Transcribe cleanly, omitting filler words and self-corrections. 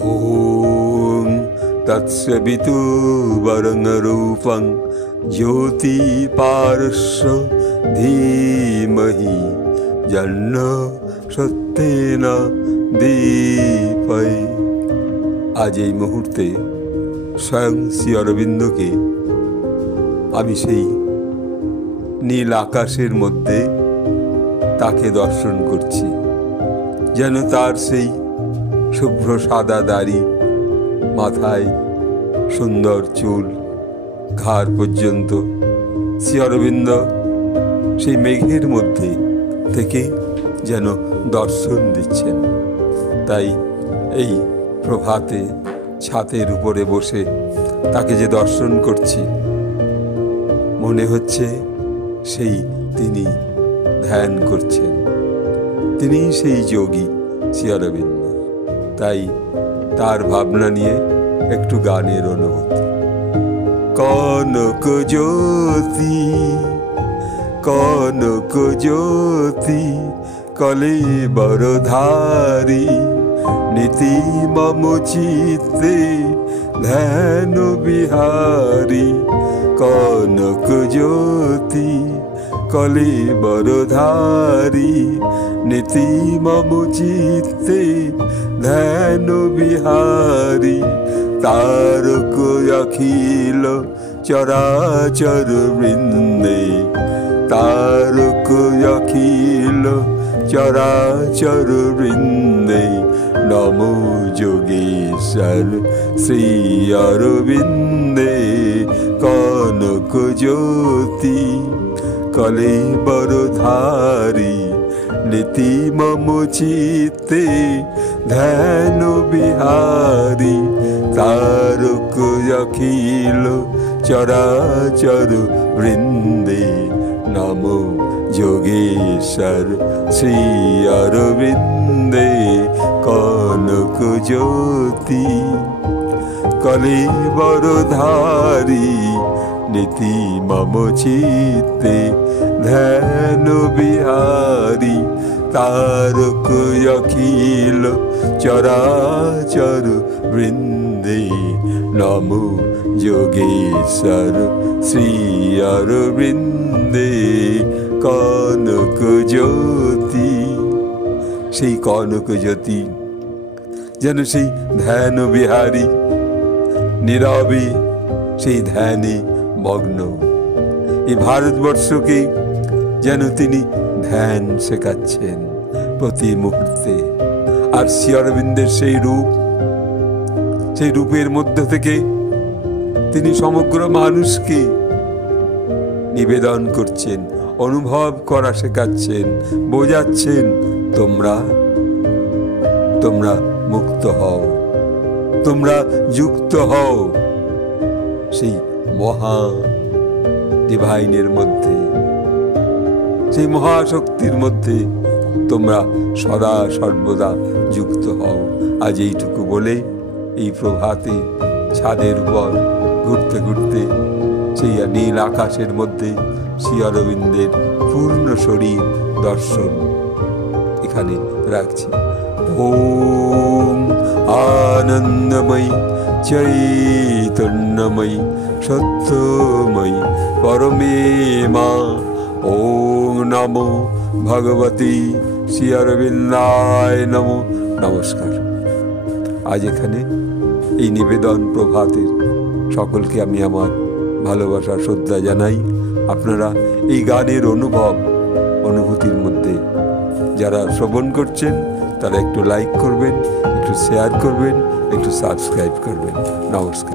ॐ तत्सवितुर्वरेण्यं ज्योतिर्परस्य धीमहि तन्नो সত্যেন দীপয়। আজ এই মুহূর্তে স্বয়ং শ্রী অরবিন্দকে আমি সেই নীল আকাশের মধ্যে তাকে দর্শন করছি, যেন তার সেই শুভ্র সাদা দাড়ি, মাথায় সুন্দর চুল, ঘাড় পর্যন্ত শ্রী অরবিন্দ সেই মেঘের মধ্যে থেকে যেন দর্শন দিচ্ছেন। তাই এই প্রভাতে ছাতের উপরে বসে তাকে যে দর্শন করছি, মনে হচ্ছে সেই তিনি ধ্যান করছেন, তিনি সেই যোগী শ্রী অরবিন্দ। তাই তার ভাবনা নিয়ে একটু গানের অনুভূতি। কনক জ্যোতি কনক জ্যোতি কলেবরধারী নীতি মম চিত্তে ধ্যান বিহারী। কনক জ্যোতি কলেবরধারী নীতি মম চিত্তে ধ্যান বিহারী। তারক অখিল চরাচর বৃন্দে তারক অখিল চরাচর বৃন্দে নমো যোগেশ্বর শ্রী অরবিন্দে। কনক জ্যোতি কলেবরধারী নীতি মম চিত্তে ধ্যান বিহারী। তারক অখিল চরাচর বৃন্দে নমো যোগেশ্বর শ্রী অরবিন্দে। কনক জ্যোতি কলেবরধারী নীতি মম চিত্তে ধ্যান বিহারী। তারক অখিল চরাচর বৃন্দে নমো যোগেশ্বর শ্রী অরবিন্দে। কনক জ্যোতি, সেই কনক জ্যোতি যেন সেই ধ্যান বিহারী, নীরবে সেই ধ্যানে মগ্ন। এই ভারতবর্ষকে যেন তিনি ধ্যান শেখাচ্ছেন প্রতি মুহূর্তে। আর শ্রী অরবিন্দের সেই রূপ, সেই রূপের মধ্য থেকে তিনি সমগ্র মানুষকে নিবেদন করছেন, অনুভব করা শেখাচ্ছেন, বোঝাচ্ছেন, তোমরা তোমরা মুক্ত হও, তোমরা যুক্ত হও সেই মহা ডিভাইনের মধ্যে, সেই মহাশক্তির মধ্যে তোমরা সদা সর্বদা যুক্ত হও। আজ এইটুকু বলে এই প্রভাতে ছাদের উপর ঘুরতে ঘুরতে সেই নীল আকাশের মধ্যে শ্রী অরবিন্দের পূর্ণ শরীর দর্শন এখানে রাখছি। ওম আনন্দময়ী চৈতন্যময়ী সত্যময়ী পরমে মা। ওম নমো ভগবতী শ্রী অরবিন্দায় নমো। নমস্কার। আজ এখানে এই নিবেদন প্রভাতের সকলকে আমি আমার ভালোবাসা শ্রদ্ধা জানাই। আপনারা এই গানের অনুভূতির মধ্যে যারা শ্রবণ করছেন তারা একটু লাইক করবেন, একটু শেয়ার করবেন, একটু সাবস্ক্রাইব করবেন। নমস্কার।